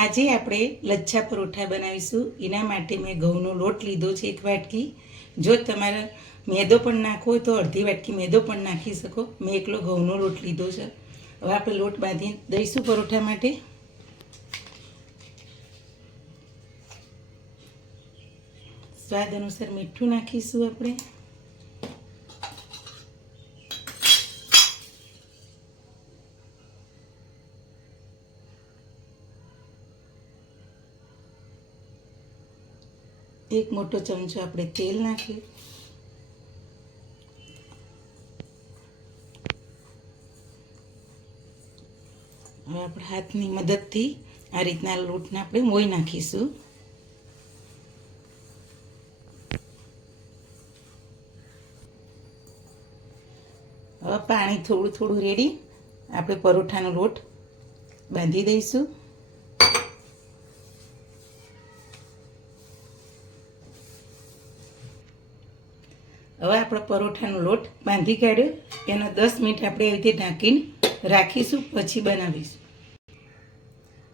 આજે આપણે લચ્છા પરોઠા બનાવીશું. એના માટે મેં ઘઉંનો લોટ લીધો છે 1 વાટકી. જો તમારે મેદો પણ નાખવો હોય તો અડધી વાટકી મેદો પણ નાખી શકો. મેં એકલો ઘઉંનો લોટ લીધો છે. હવે આપણે લોટ બાંધી દઈશું પરોઠા માટે. સ્વાદ અનુસાર મીઠું નાખીશું આપણે. એક મોટો ચમચો આપણે તેલ નાખ્યું. હવે આપણે હાથની મદદથી આ રીતના લોટને આપણે મોઈ નાખીશું. હવે પાણી થોડું થોડું રેડી આપણે પરોઠાનો લોટ બાંધી દઈશું. હવે આપણે પરોઠાનો લોટ બાંધી કાઢ્યો. એનો 10 મિનિટ આપણે એવી રીતે ઢાંકીને રાખીશું, પછી બનાવીશું.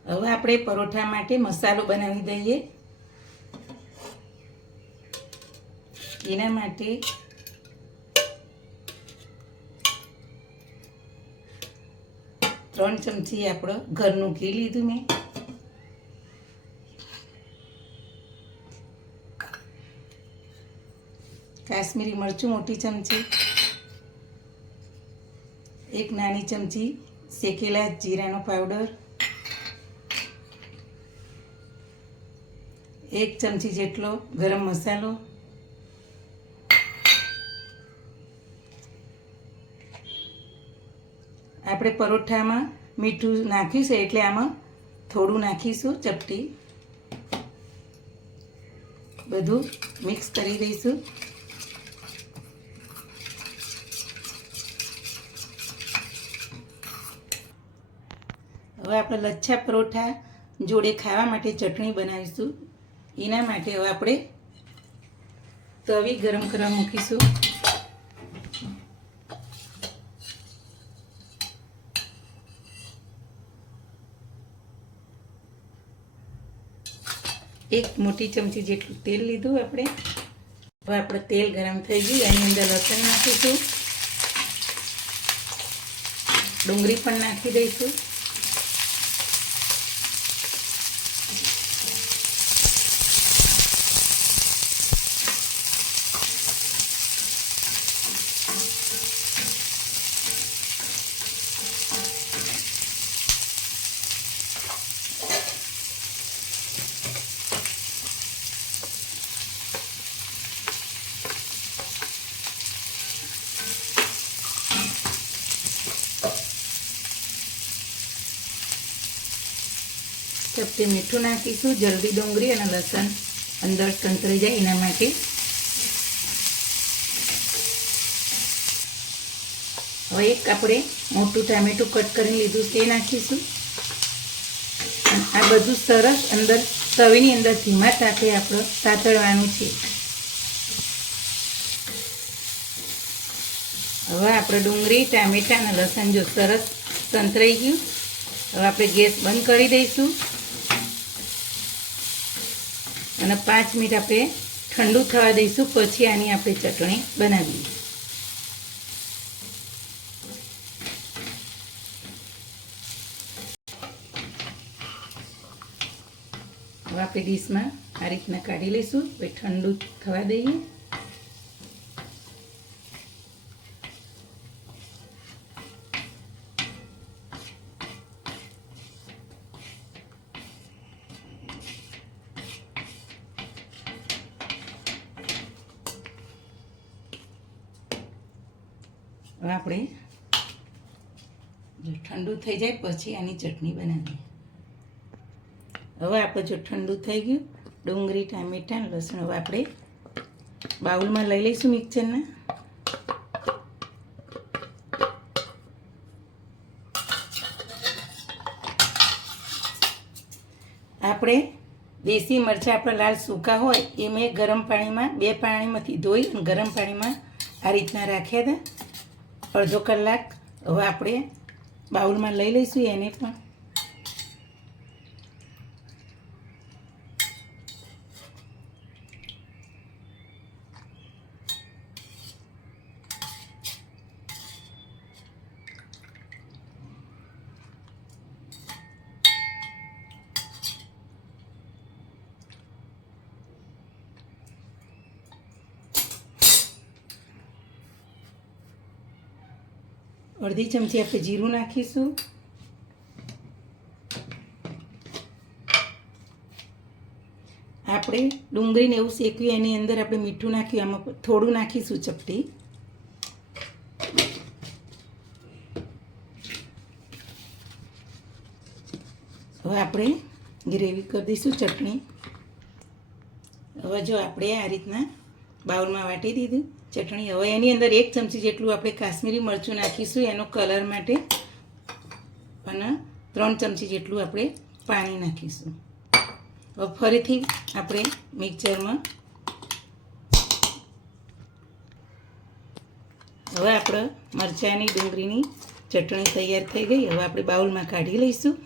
હવે આપણે પરોઠા માટે મસાલો બનાવી દઈએ. એના માટે ત્રણ ચમચી આપણો ઘરનું ઘી લીધું મેં. કાશ્મીરી મરચું મોટી ચમચી, 1 નાની ચમચી શેકેલા જીરાનો પાવડર, 1 ચમચી જેટલો ગરમ મસાલો, આપણે પરોઠામાં મીઠું નાખ્યું છે એટલે આમાં થોડું નાખીશું ચપટી. બધું મિક્સ કરી દઈશું. હવે આપણે લચ્છા પરોઠા જોડે ખાવા માટે ચટણી બનાવીશું. એના માટે હવે આપણે તવી ગરમ કરવા મૂકીશું. એક મોટી ચમચી જેટલું તેલ લીધું આપણે. હવે આપણે તેલ ગરમ થઈ ગયું. એની અંદર લસણ નાખીશું, ડુંગળી પણ નાખી દઈશું. ચપટી મીઠું નાખીશું, જલ્દી ડુંગળી અને લસણ અંદર સંતરાઈ જાય એના માટે. હવે એક આપણે મોટું ટામેટું કટ કરીને લીધું તે નાખીશું. આ બધું સરસ અંદર તવીની અંદર ધીમા તાપે આપણે સાતળવાનું છે. હવે આપણે ડુંગળી, ટામેટાં અને લસણ જો સરસ સંતરાઈ ગયું. હવે આપણે ગેસ બંધ કરી દઈશું અને 5 મિનિટ આપણે ઠંડુ થવા દઈશું. પછી આની આપણે ચટણી બનાવીએ. હવે આપણે ડીશમાં આ રીતના કાઢી લઈશું. પછી ઠંડુ થવા દઈએ. હવે આપણે જો ઠંડુ થઈ જાય પછી આની ચટણી બનાવીએ. હવે આપણે જો ઠંડુ થઈ ગયું, ડુંગળી, ટામેટાં, લસણ હવે આપણે બાઉલમાં લઈ લઈશું મિક્સરના. આપણે દેશી મરચાં આપણા લાલ સૂકા હોય એ મેં ગરમ પાણીમાં 2 પાણીમાંથી ધોઈ અને ગરમ પાણીમાં આ રીતના રાખ્યા હતા અડધો કલાક. હવે આપણે બાઉલમાં લઈ લઈશું એને પણ. અડધી ચમચી આપણે જીરું નાખીશું. આપણે ડુંગળીને એવું શેક્યું એની અંદર આપણે મીઠું નાખ્યું, આમાં થોડું નાખીશું ચપટી. હવે આપણે ગ્રેવી કરી દઈશું ચટણી. હવે જો આપણે આ રીતના બાઉલમાં વાટી દીધું ચટણી. હવે એની અંદર 1 ચમચી જેટલું આપણે કાશ્મીરી મરચું નાખીશું એનો કલર માટે, અને 3 ચમચી જેટલું આપણે પાણી નાખીશું. હવે ફરીથી આપણે મિક્સરમાં હવે આપણે મરચાંની ડુંગળીની ચટણી તૈયાર થઈ ગઈ. હવે આપણે બાઉલમાં કાઢી લઈશું.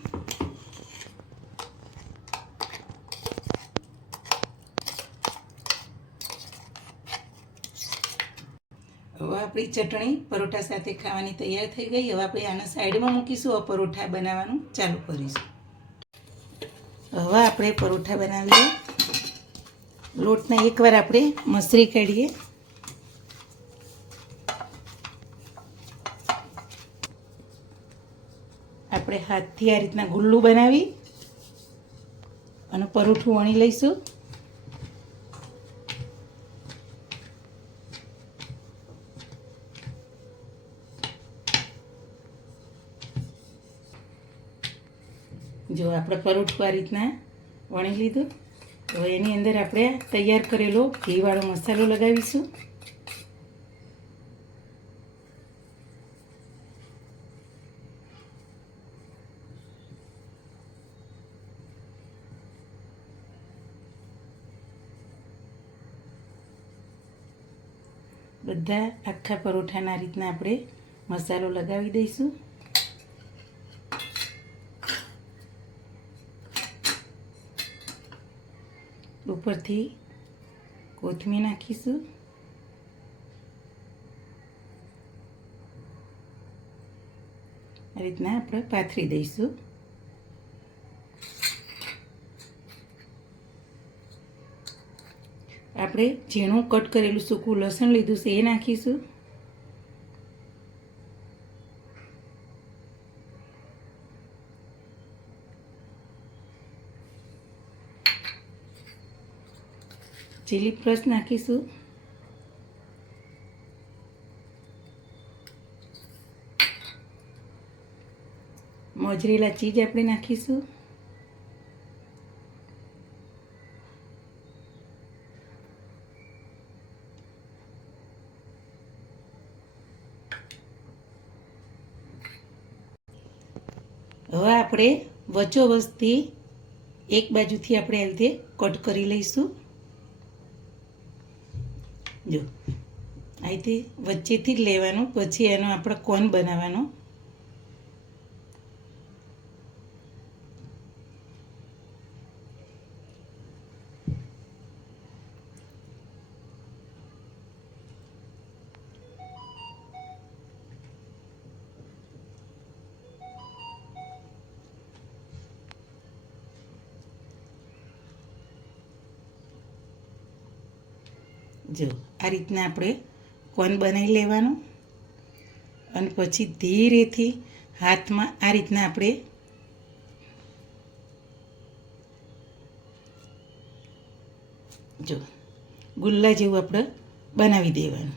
હવે આપણી ચટણી પરોઠા સાથે ખાવાની તૈયાર થઈ ગઈ. હવે આપણે આના સાઈડમાં મૂકીશું. હવે પરોઠા બનાવવાનું ચાલુ કરીશું. હવે આપણે પરોઠા બનાવીએ. લોટને એકવાર આપણે મસરી કાઢીએ. આપણે હાથથી આ રીતના ગુલ્લું બનાવી અને પરોઠું વણી લઈશું. જો આપણે પરોઠું આ રીતના વણી લીધું. હવે એની અંદર આપણે તૈયાર કરેલો ઘીવાળો મસાલો લગાવીશું. બધા આખા પરોઠાના રીતના આપણે મસાલો લગાવી દઈશું. ઉપરથી કોથમીર નાખીશું. આ રીતના આપણે પાથરી દઈશું. આપણે ઝીણું કટ કરેલું સૂકું લસણ લીધું છે એ નાખીશું. ચીલી ફ્લેક્સ નાખીશું. મોઝરેલા ચીઝ આપણે નાખીશું. હવે આપણે વચ્ચોવચથી એક બાજુથી આપણે આવી રીતે કટ કરી લઈશું. જો આ રીતે વચ્ચેથી જ લેવાનું, પછી એનો આપણે કોન બનાવવાનો. જો આ રીતના આપણે કોન બનાવી લેવાનો, અને પછી ધીરેથી હાથમાં આ રીતના આપણે જો ગુલ્લા જેવું આપણે બનાવી દેવાનું.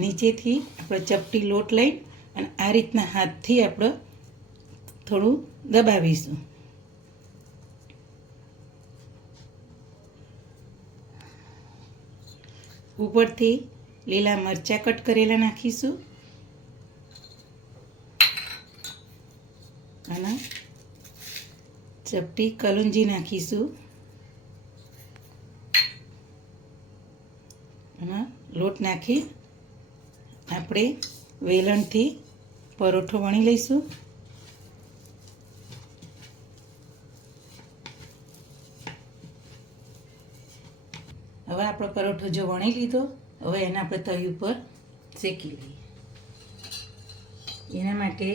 નીચેથી આપણે ચપટી લોટ લઈ અને આ રીતના હાથથી આપણે થોડું દબાવીશું. ઉપરથી લીલા મરચાં કટ કરેલા નાખીશું અને ચપટી કલુંજી નાખીશું અને લોટ નાખી આપણે વેલણથી પરોઠો વણી લઈશું. હવે આપણો પરોઠો જો વણી લીધો, હવે એને આપણે તવી ઉપર શેકી લઈએ. એના માટે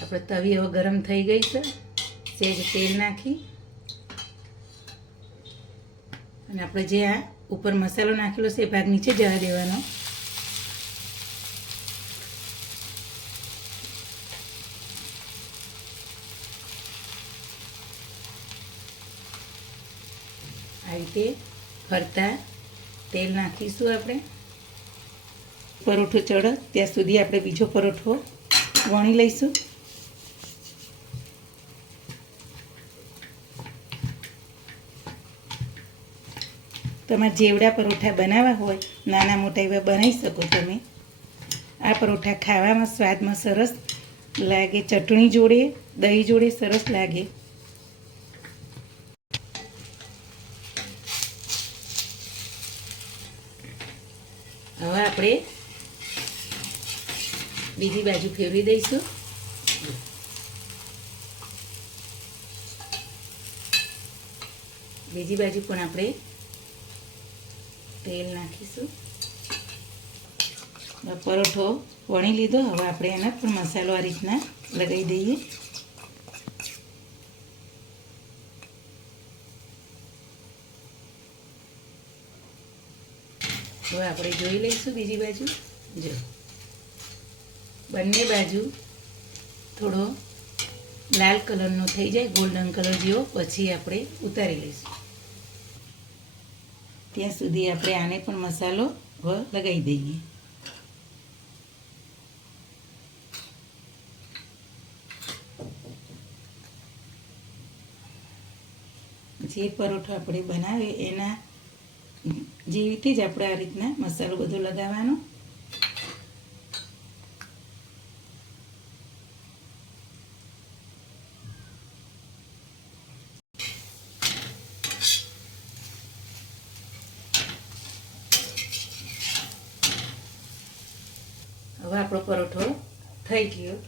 આપણે તવી હવે ગરમ થઈ ગઈ છે. સહેજ તેલ નાખી અને આપણે જે આ ઉપર મસાલો નાખેલો છે એ ભાગ નીચે જવા દેવાનો. આ રીતે ફરતા તેલ નાખીશું આપણે. પરોઠો ચડે ત્યાં સુધી આપણે બીજો પરોઠો વણી લઈશું. તમારે જેવડા પરોઠા બનાવવા હોય નાના મોટા એવા બનાવી શકો તમે. આ પરોઠા ખાવામાં સ્વાદમાં સરસ લાગે, ચટણી જોડે દહીં જોડે સરસ લાગે. હવે આપણે બીજી બાજુ ફેરવી દઈશું. બીજી બાજુ પણ આપણે તેલ નાખીશું. પરોઠો વણી લીધો. હવે આપણે એના પણ મસાલો આ રીતના લગાવી દઈએ. હવે આપણે જોઈ લઈશું બીજી બાજુ. જો બંને બાજુ થોડો લાલ કલરનો થઈ જાય, ગોલ્ડન કલર જેવો, પછી આપણે ઉતારી લઈશું. ત્યાં સુધી આપણે આને પણ મસાલો લગાવી દઈએ. જે પરોઠો આપણે બનાવીએ એના જેવી રીતે જ આપણે આ રીતના મસાલો બધો લગાવવાનો. હવે આપણો પરોઠો થઈ ગયો.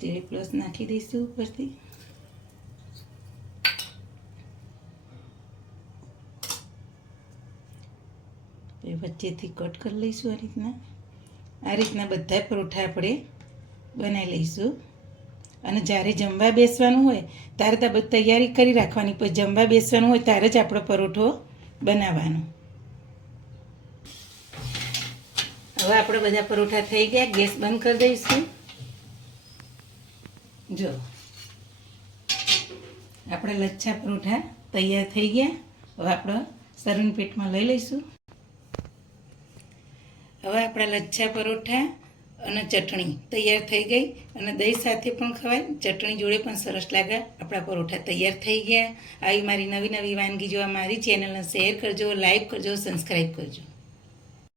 ચીલી પ્લસ નાખી દઈશું ઉપરથી. વચ્ચેથી કટ કરી લઈશું આ રીતના બધા પરોઠા આપણે બનાવી લઈશું. અને જ્યારે જમવા બેસવાનું હોય ત્યારે તો બધી તૈયારી કરી રાખવાની, પછી જમવા બેસવાનું હોય ત્યારે જ આપણો પરોઠો બનાવવાનો. હવે આપણે બધા પરોઠા થઈ ગયા. ગેસ બંધ કરી દઈશું. જો આપણે લચ્છા પરોઠા તૈયાર થઈ ગયા. હવે આપણે સર્વિંગ પ્લેટમાં લઈ લઈશું. હવે આપણા લચ્છા પરોઠા અને ચટણી તૈયાર થઈ ગઈ. અને દહીં સાથે પણ ખવાય, ચટણી જોડે પણ સરસ લાગે. આપણા પરોઠા તૈયાર થઈ ગયા. આવી મારી નવી નવી વાનગી જોવા મારી ચેનલને શેર કરજો, લાઈક કરજો, સબસ્ક્રાઈબ કરજો.